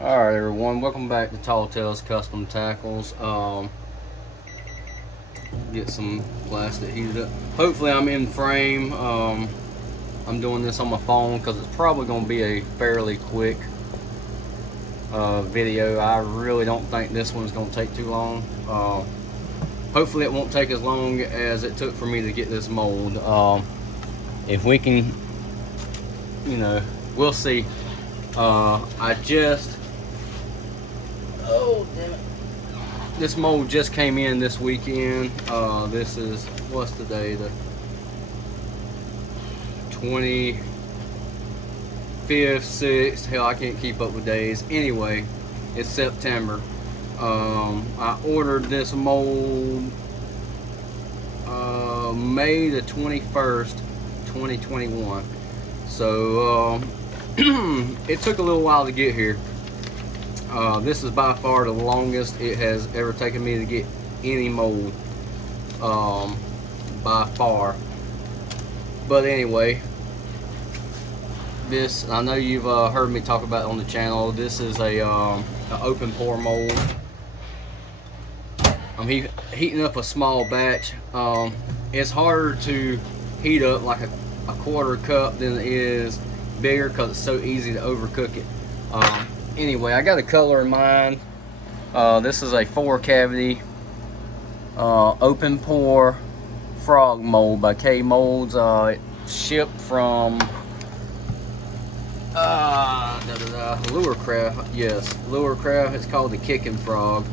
Alright everyone, welcome back to Tall Tales Custom Tackles. Get some plastic heated up. Hopefully I'm in frame. I'm doing this on my phone because it's probably going to be a fairly quick video. I really don't think this one's going to take too long. Hopefully it won't take as long as it took for me to get this mold. If we can, we'll see. Oh damn it, this mold just came in this weekend. This is, what's the day, the 25th, 6th, hell I can't keep up with days. Anyway, it's September. I ordered this mold May the 21st, 2021. So it took a little while to get here. This is by far the longest it has ever taken me to get any mold, by far. But anyway, this, I know you've heard me talk about it on the channel. This is a open pour mold. I'm heating up a small batch. It's harder to heat up like a quarter cup than it is bigger because it's so easy to overcook it. Anyway, I got a color in mind. This is a 4-cavity open pour frog mold by K Molds. It shipped from Lure Craft. Yes, Lure Craft. It's called the Kickin Frog.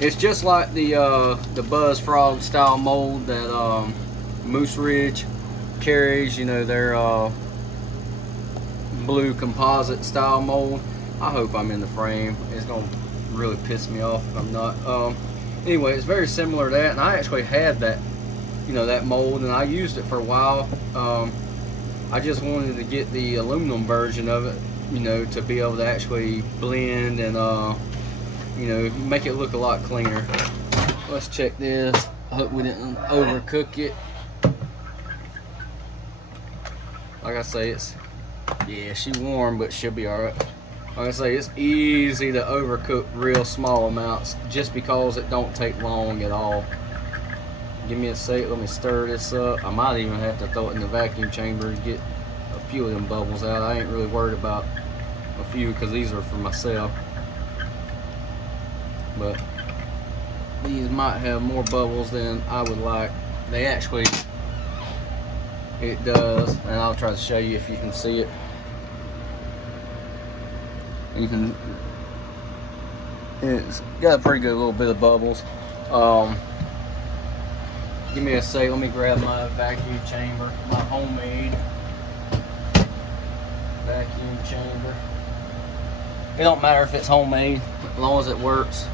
It's just like the Buzz Frog style mold that Moose Ridge carries. You know, their blue composite style mold. I hope I'm in the frame. It's gonna really piss me off if I'm not. Anyway, it's very similar to that, and I actually had that, that mold, and I used it for a while. I just wanted to get the aluminum version of it, to be able to actually blend and make it look a lot cleaner. Let's check this. I hope we didn't overcook it. Like I say, she's warm, but she'll be alright. Like I say, it's easy to overcook real small amounts just because it don't take long at all. Give me a sec, let me stir this up. I might even have to throw it in the vacuum chamber to get a few of them bubbles out. I ain't really worried about a few because these are for myself. But these might have more bubbles than I would like. They actually, it does, and I'll try to show you if you can see it. It's got a pretty good little bit of bubbles. Give me a sec, let me grab my vacuum chamber, my homemade vacuum chamber. It don't matter if it's homemade, as long as it works.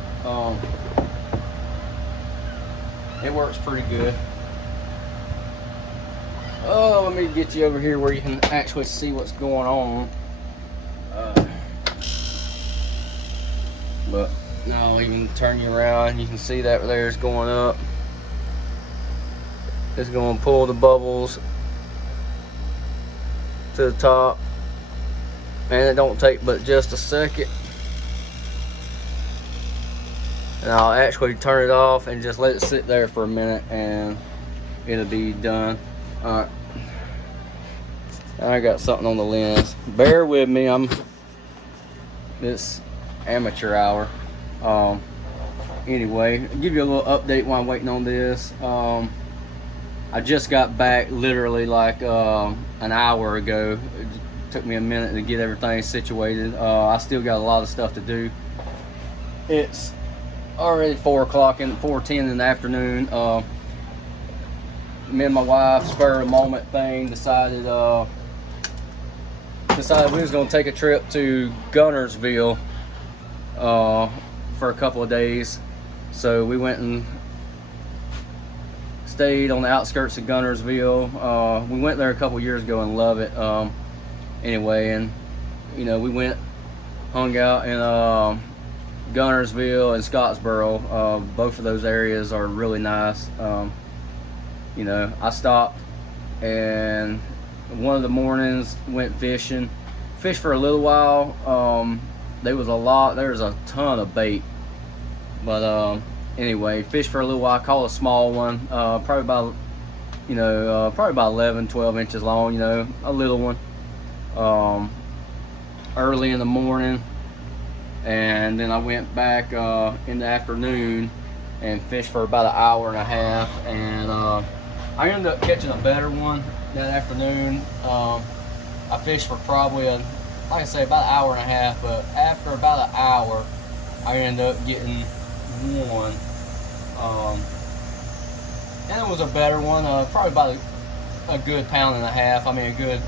It works pretty good. Oh, let me get you over here where you can actually see what's going on. But no, I'll even turn you around. You can see that there is going up. It's going to pull the bubbles to the top, and it don't take but just a second. And I'll actually turn it off and just let it sit there for a minute, and it'll be done. All right, I got something on the lens. Bear with me. This amateur hour. Anyway, I'll give you a little update while I'm waiting on this. I just got back literally like an hour ago. It took me a minute to get everything situated. I still got a lot of stuff to do. It's already 4:10 in the afternoon. Me and my wife, spur of the moment thing, decided we was gonna take a trip to Gunnersville for a couple of days. So we went and stayed on the outskirts of Gunnersville. We went there a couple years ago and love it. Anyway, and we went, hung out in Gunnersville and Scottsboro. Both of those areas are really nice. I stopped and one of the mornings went fishing. Fished for a little while. there's a ton of bait. But anyway, fished for a little while. Caught a small one, probably about, probably about 11, 12 inches long. A little one. Early in the morning, and then I went back in the afternoon and fished for about an hour and a half, and I ended up catching a better one that afternoon. I fished for probably like I say, about an hour and a half, but after about an hour I ended up getting one, and it was a better one, probably about a good pound and a half. I mean, a good,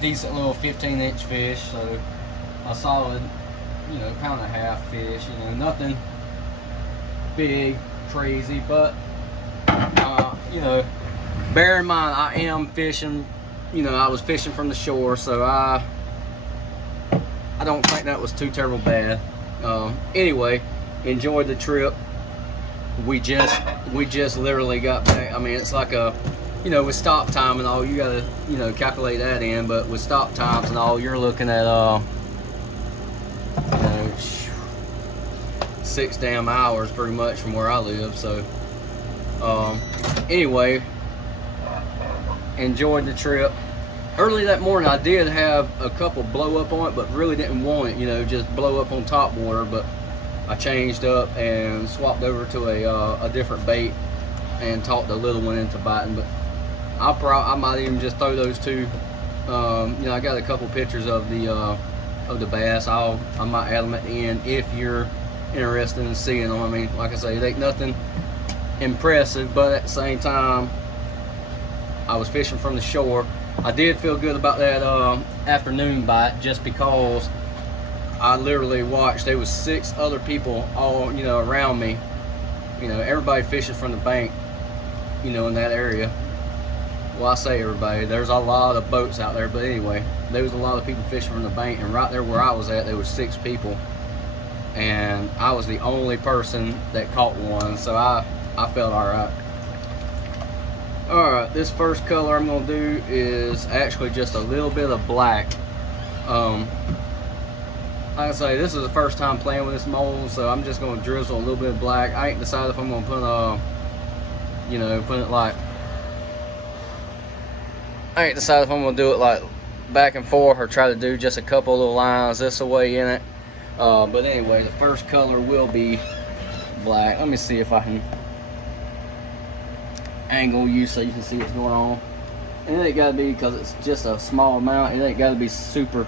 decent little 15-inch fish, so a solid, pound and a half fish. Nothing big, crazy, but bear in mind I am fishing. I was fishing from the shore, so I don't think that was too terrible bad. Anyway, enjoyed the trip. We just literally got back. I mean, it's like a, with stop time and all, you gotta, calculate that in, but with stop times and all, you're looking at, 6 damn hours pretty much from where I live. So, anyway, enjoyed the trip. Early that morning, I did have a couple blow up on it, but really didn't want it, just blow up on top water. But I changed up and swapped over to a different bait and talked the little one into biting. But I might even just throw those two. I got a couple pictures of the bass. I might add them at the end if you're interested in seeing them. I mean, like I say, it ain't nothing impressive, but at the same time, I was fishing from the shore. I did feel good about that afternoon bite, just because I literally watched. There was 6 other people all around me. Everybody fishing from the bank. In that area. Well, I say everybody. There's a lot of boats out there, but anyway, there was a lot of people fishing from the bank, and right there where I was at, there was 6 people, and I was the only person that caught one. So I felt all right. Alright, this first color I'm going to do is actually just a little bit of black. Like I say, this is the first time playing with this mold, so I'm just going to drizzle a little bit of black. I ain't decided if I'm going to put put it like, I ain't decided if I'm going to do it like back and forth or try to do just a couple little lines this way in it. But anyway, the first color will be black. Let me see if I can angle you so you can see what's going on. And it ain't gotta be, because it's just a small amount, it ain't gotta be super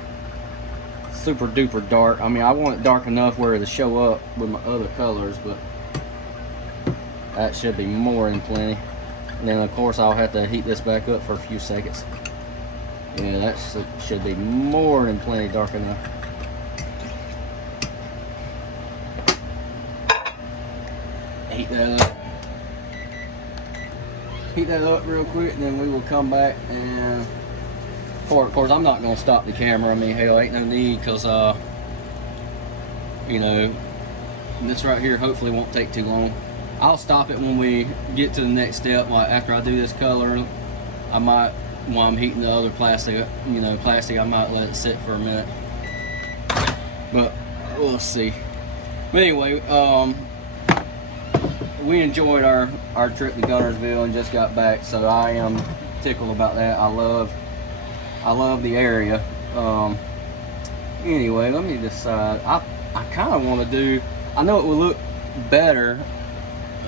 duper dark. I mean, I want it dark enough where it'll show up with my other colors, but that should be more than plenty. And then of course I'll have to heat this back up for a few seconds. Yeah, that should be more than plenty dark enough. Heat that up real quick, and then we will come back. And of course I'm not going to stop the camera. I mean, hell, ain't no need, because this right here hopefully won't take too long. I'll stop it when we get to the next step. Like after I do this color, I might, while I'm heating the other plastic, I might let it sit for a minute, but we'll see. But anyway, we enjoyed our trip to Gunnersville and just got back, so I am tickled about that. I love the area. Anyway, let me decide. I kind of want to do, I know it would look better,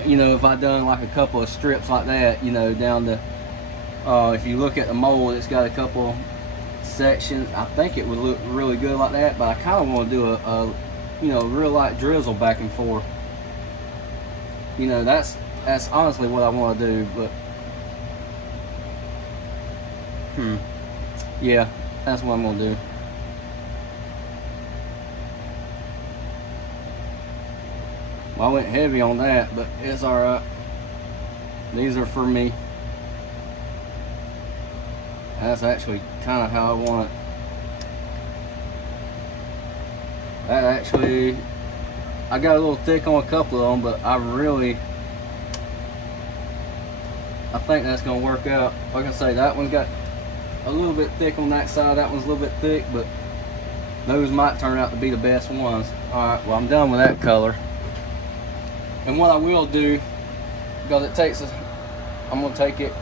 if I done like a couple of strips like that, down the, if you look at the mold, it's got a couple sections. I think it would look really good like that, but I kind of want to do a real light drizzle back and forth. That's honestly what I want to do, but yeah, that's what I'm gonna do. Well, I went heavy on that, but it's alright. These are for me. That's actually kind of how I want it. That actually, I got a little thick on a couple of them, but I think that's gonna work out. Like I say, that one's got a little bit thick on that side, that one's a little bit thick, but those might turn out to be the best ones. Alright, well I'm done with that color. And what I will do, because it takes us, I'm going to take it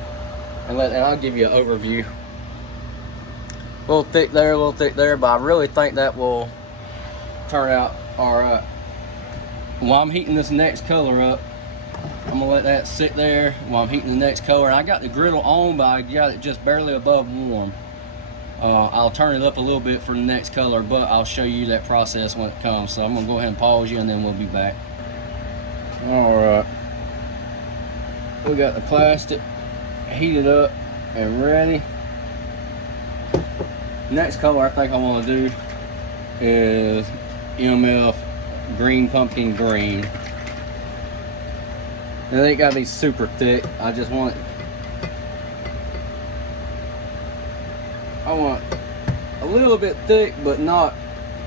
and I'll give you an overview. A little thick there, but I really think that will turn out alright. While I'm heating this next color up, I'm going to let that sit there while I'm heating the next color. I got the griddle on, but I got it just barely above warm. I'll turn it up a little bit for the next color, but I'll show you that process when it comes. So I'm going to go ahead and pause you and then we'll be back. Alright. We got the plastic heated up and ready. Next color I think I want to do is MF Green Pumpkin Green. It ain't got to be super thick. I just want it. I want a little bit thick, but not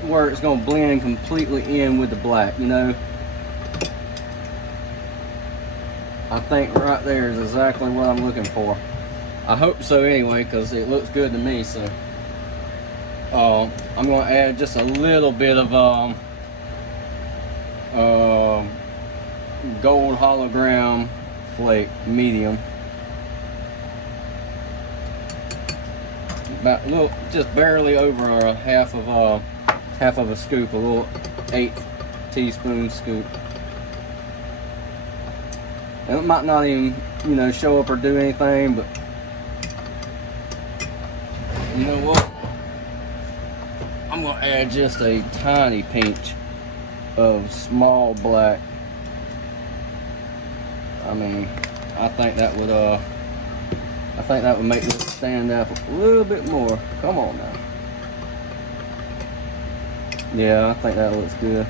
where it's going to blend completely in with the black, you know. I think right there is exactly what I'm looking for. I hope so anyway, because it looks good to me. So I'm going to add just a little bit of gold hologram flake, medium. About a little, just barely over a half of a scoop, a little 1/8 teaspoon scoop. And it might not even, you know, show up or do anything, but you know what? I'm gonna add just a tiny pinch of small black. I mean, I think that would make this stand out a little bit more. Come on now. Yeah, I think that looks good.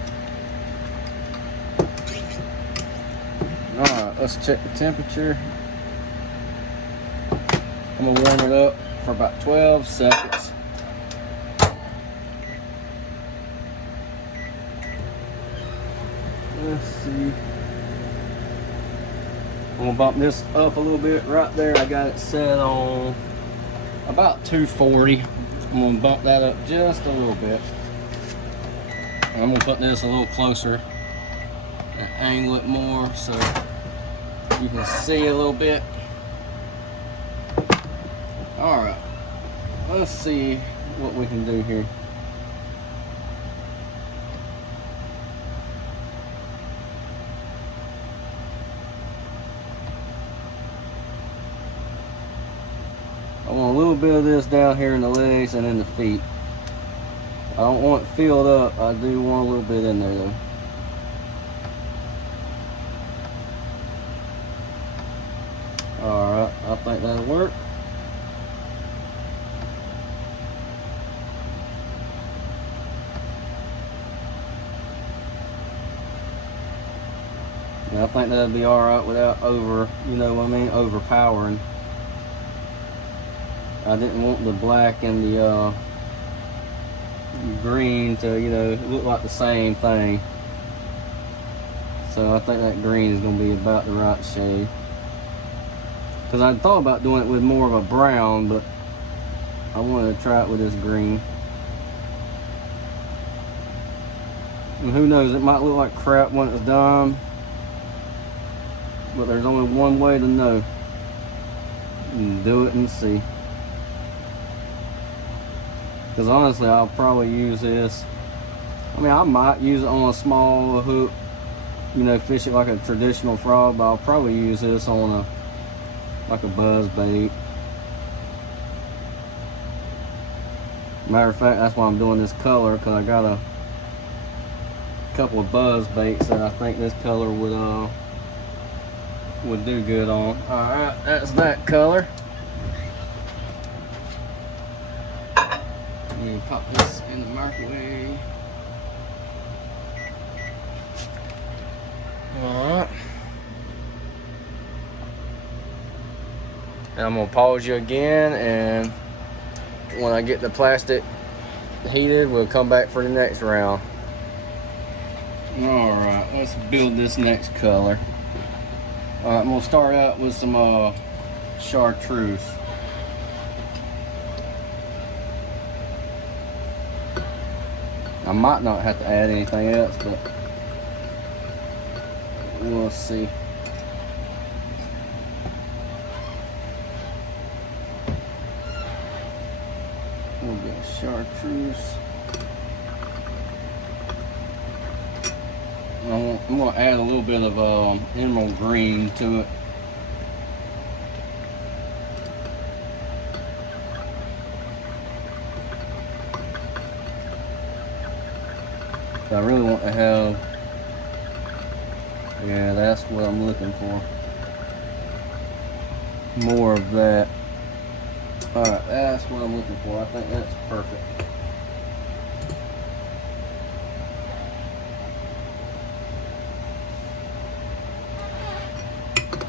Alright, let's check the temperature. I'm gonna warm it up for about 12 seconds. Let's see. I'm gonna bump this up a little bit right there. I got it set on about 240. I'm gonna bump that up just a little bit. I'm gonna put this a little closer and angle it more so you can see a little bit. Alright, let's see what we can do here. I want a little bit of this down here in the legs and in the feet. I don't want it filled up. I do want a little bit in there though. Alright, I think that'll work. Yeah, I think that'll be alright without overpowering. I didn't want the black and the green to, look like the same thing. So I think that green is going to be about the right shade. Because I thought about doing it with more of a brown, but I wanted to try it with this green. And who knows, it might look like crap when it's done, but there's only one way to know. Do it and see. Because honestly, I'll probably use this. I mean, I might use it on a small hook, fish it like a traditional frog, but I'll probably use this on like a buzz bait. Matter of fact, that's why I'm doing this color, because I got a couple of buzz baits that I think this color would do good on. Alright, that's that color. I'm gonna pop this in the microwave. Alright. And I'm gonna pause you again, and when I get the plastic heated, we'll come back for the next round. Alright, let's build this next color. Alright, I'm gonna start out with some chartreuse. I might not have to add anything else, but we'll see. We'll get chartreuse. I'm going to add a little bit of emerald green to it. So I really want to have, yeah, that's what I'm looking for. More of that. Alright, that's what I'm looking for. I think that's perfect.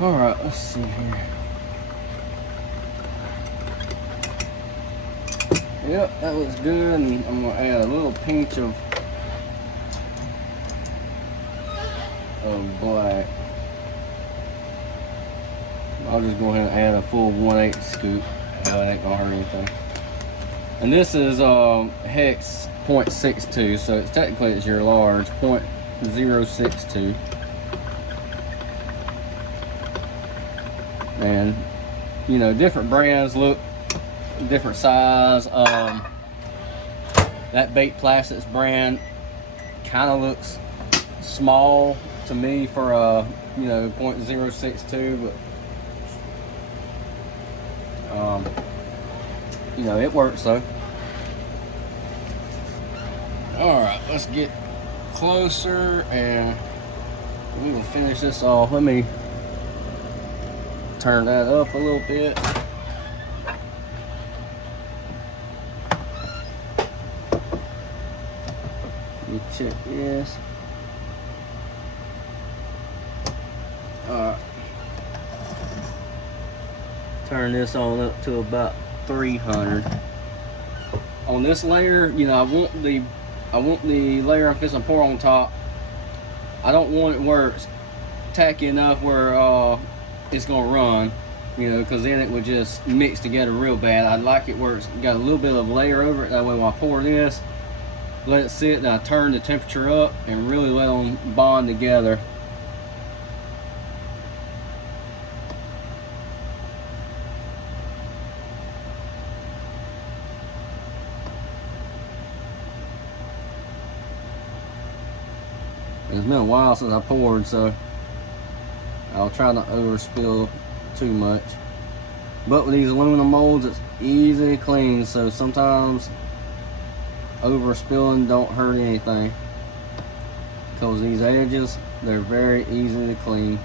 Alright, let's see here. Yep, that looks good, and I'm going to add a little pinch of black. I'll just go ahead and add a full 1/8 scoop. It ain't gonna hurt anything. And this is hex 0.62, so it's technically it's your large 0.062. And you know, different brands look different size. That Baked Plastics brand kind of looks small to me for a, you know, 0.062, but you know, it works though. All right, let's get closer and we will finish this off. Let me turn that up a little bit. Let me check this. Turn this on up to about 300. On this layer, you know, I want the layer I'm fixing to pour on top. I don't want it where it's tacky enough where it's gonna run, you know, because then it would just mix together real bad. I like it where it's got a little bit of layer over it. That way when I pour this, let it sit, then I turn the temperature up and really let them bond together. It's been a while since I poured, so I'll try not to overspill too much. But with these aluminum molds, it's easy to clean, so sometimes overspilling don't hurt anything. Because these edges, they're very easy to clean.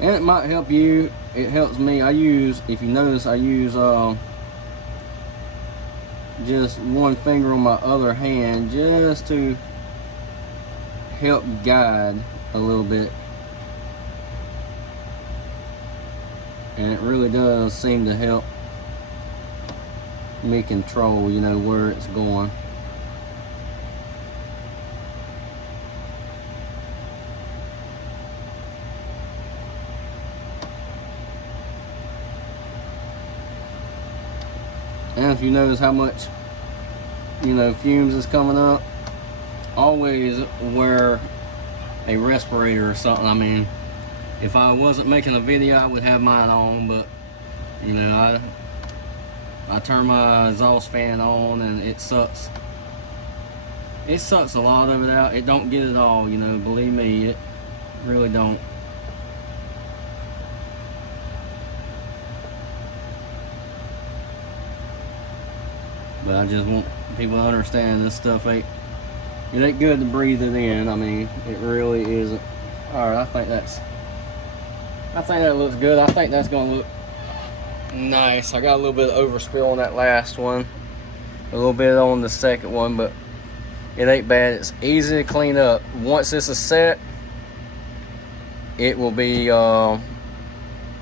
And it might help you. It helps me. I use, if you notice, I use just one finger on my other hand just to help guide a little bit. And it really does seem to help me control, you know, where it's going. And if you notice how much, you know, fumes is coming up, always wear a respirator or something. I mean, if I wasn't making a video, I would have mine on, but you know, I turn my exhaust fan on and it sucks. It sucks a lot of it out. It don't get it all, you know, believe me, it really don't. But I just want people to understand this stuff it ain't good to breathe it in. I mean, it really isn't. Alright, I think that looks good. I think that's gonna look nice. I got a little bit of overspill on that last one, a little bit on the second one, but it ain't bad. It's easy to clean up. Once this is set, it will be matter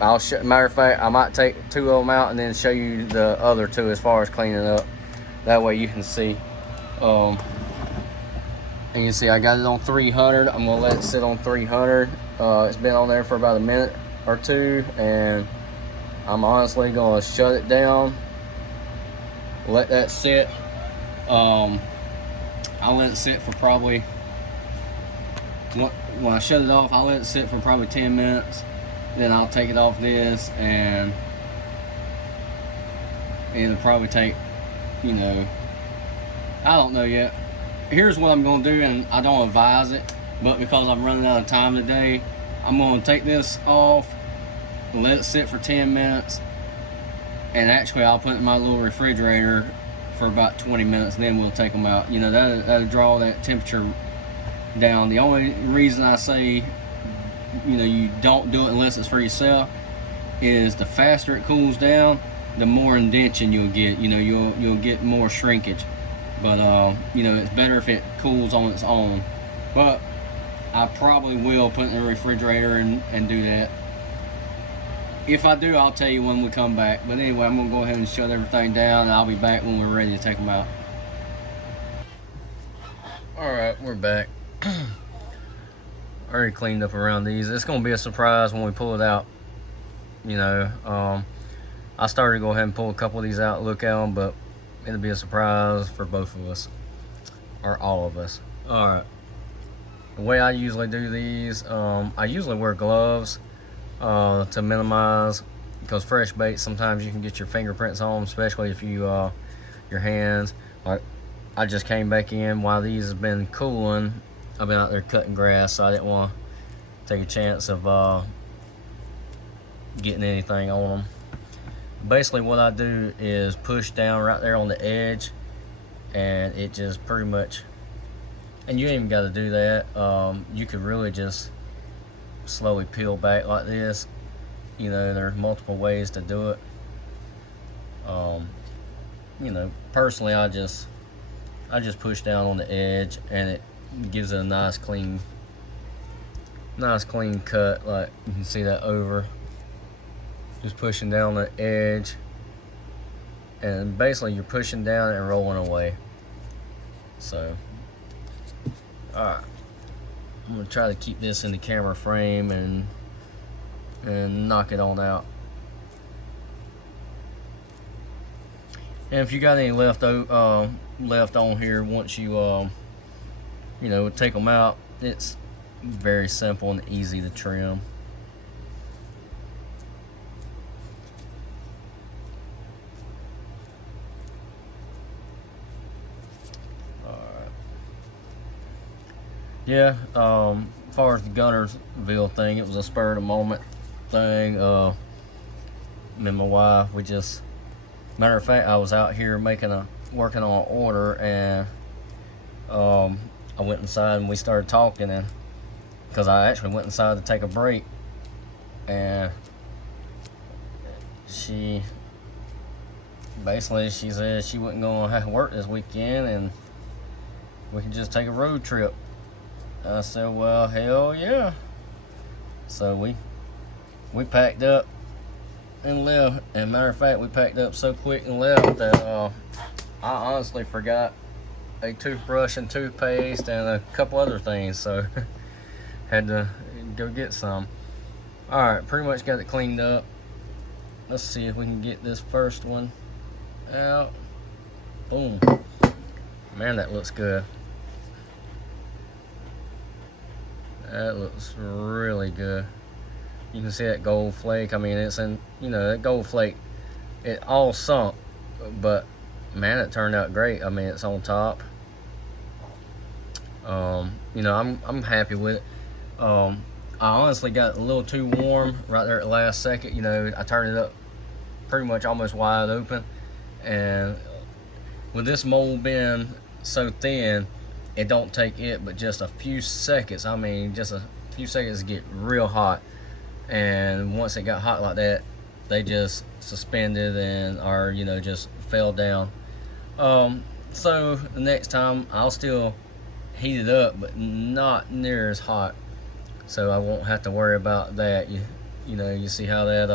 of fact, I might take two of them out and then show you the other two as far as cleaning up. That way you can see. And you can see I got it on 300. I'm gonna let it sit on 300. It's been on there for about a minute. or two, and I'm honestly gonna shut it down, let that sit. I'll let it sit for probably, when I shut it off, I'll let it sit for probably 10 minutes. Then I'll take it off this, and it'll probably take, you know, I don't know yet. Here's what I'm gonna do, and I don't advise it, but because I'm running out of time today, I'm gonna take this off, let it sit for 10 minutes, and actually I'll put it in my little refrigerator for about 20 minutes, and then we'll take them out. You know, that'll draw that temperature down. The only reason I say, you know, you don't do it unless it's for yourself is the faster it cools down, the more indentation you'll get. You know, you'll get more shrinkage. But you know, it's better if it cools on its own. But I probably will put it in the refrigerator and do that. If I do, I'll tell you when we come back. But anyway, I'm gonna go ahead and shut everything down, and I'll be back when we're ready to take them out. Alright, we're back. I already cleaned up around these. It's gonna be a surprise when we pull it out. You know, I started to go ahead and pull a couple of these out, look at them, but it'll be a surprise for both of us, or all of us. Alright, the way I usually do these, I usually wear gloves to minimize, because fresh bait, sometimes you can get your fingerprints on them, especially if you your hands. Like, I just came back in while these have been cooling. I've been out there cutting grass, so I didn't want to take a chance of getting anything on them. Basically what I do is push down right there on the edge, and it just pretty much, and you ain't even got to do that. You could really just slowly peel back like this. You know, there's multiple ways to do it. You know, personally, I just push down on the edge, and it gives it a nice clean cut. Like, you can see that over. Just pushing down the edge, and basically you're pushing down and rolling away. So, alright, I'm gonna try to keep this in the camera frame and knock it on out. And if you got any left on here, once you you know, take them out, it's very simple and easy to trim. Yeah, as far as the Gunnersville thing, it was a spur of the moment thing. Me and my wife, we just, matter of fact, I was out here working on an order, and I went inside and we started talking, and because I actually went inside to take a break, and she said she wasn't gonna have to work this weekend, and we could just take a road trip. I said, well, hell yeah. So we packed up and left. And matter of fact, we packed up so quick and left that I honestly forgot a toothbrush and toothpaste and a couple other things, so had to go get some. Alright, pretty much got it cleaned up. Let's see if we can get this first one out. Boom. Man, that looks good. That looks really good. You can see that gold flake. I mean, it's in, you know, that gold flake, it all sunk, but man, it turned out great. I mean, it's on top. You know, I'm happy with it. I honestly got a little too warm right there at the last second. You know, I turned it up pretty much almost wide open, and with this mold being so thin, it don't take it but just a few seconds. I mean, just a few seconds to get real hot. And once it got hot like that, they just suspended and, or, you know, just fell down. So the next time I'll still heat it up, but not near as hot, so I won't have to worry about that. You know, you see how that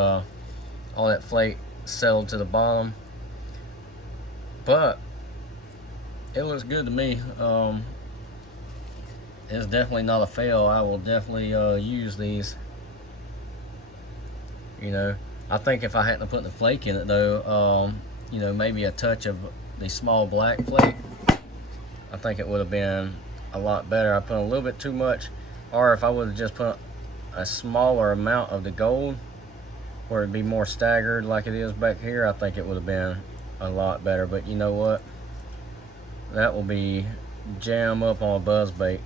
all that flake settled to the bottom, but it looks good to me. It's definitely not a fail. I will definitely use these. You know, I think if I hadn't put the flake in it though, you know, maybe a touch of the small black flake, I think it would have been a lot better. I put a little bit too much, or if I would have just put a smaller amount of the gold where it'd be more staggered like it is back here, I think it would have been a lot better. But you know what, that will be jam up on a buzz bait,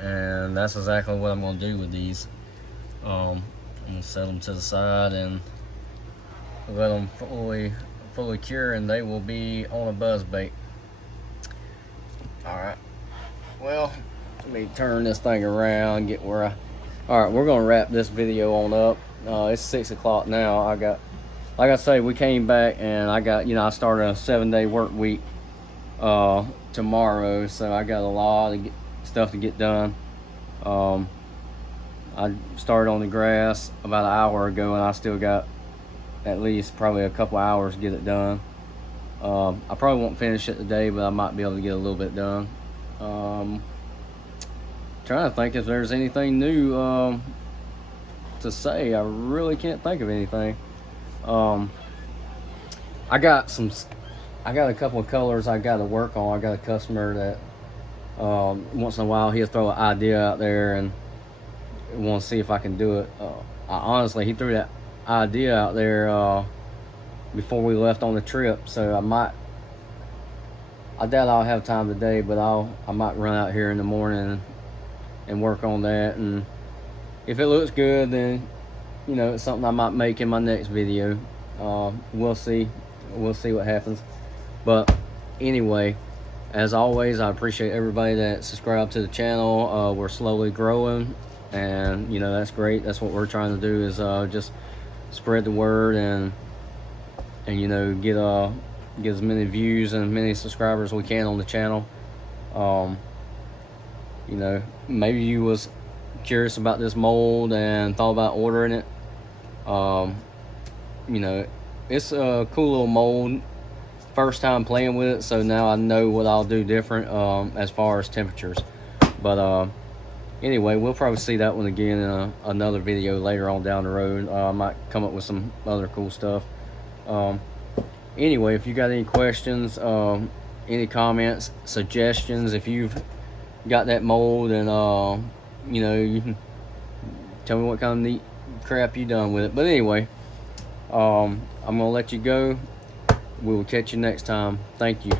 and that's exactly what I'm going to do with these. I'm going to set them to the side and let them fully cure, and they will be on a buzz bait. Alright, well, let me turn this thing around, get where I... Alright, we're going to wrap this video on up. It's 6 o'clock now. I got, like I say, we came back and I got, you know, I started a 7-day work week tomorrow, so I got a lot of stuff to get done. I started on the grass about an hour ago, and I still got at least probably a couple hours to get it done. I probably won't finish it today, but I might be able to get a little bit done. Trying to think if there's anything new to say. I really can't think of anything. I got a couple of colors I got to work on. I got a customer that once in a while he'll throw an idea out there and want to see if I can do it. Honestly, he threw that idea out there before we left on the trip, so I doubt I'll have time today, but I might run out here in the morning and work on that, and if it looks good, then you know, it's something I might make in my next video. We'll see what happens. But anyway, as always, I appreciate everybody that subscribed to the channel. We're slowly growing, and you know, that's great. That's what we're trying to do, is just spread the word and you know, get as many views and as many subscribers as we can on the channel. You know, maybe you was curious about this mold and thought about ordering it. You know, it's a cool little mold. First time playing with it, so now I know what I'll do different as far as temperatures. But anyway, we'll probably see that one again in another video later on down the road. I might come up with some other cool stuff. Anyway, if you got any questions, any comments, suggestions, if you've got that mold, and you know, you can tell me what kind of neat crap you done with it. But anyway, I'm gonna let you go. We will catch you next time. Thank you.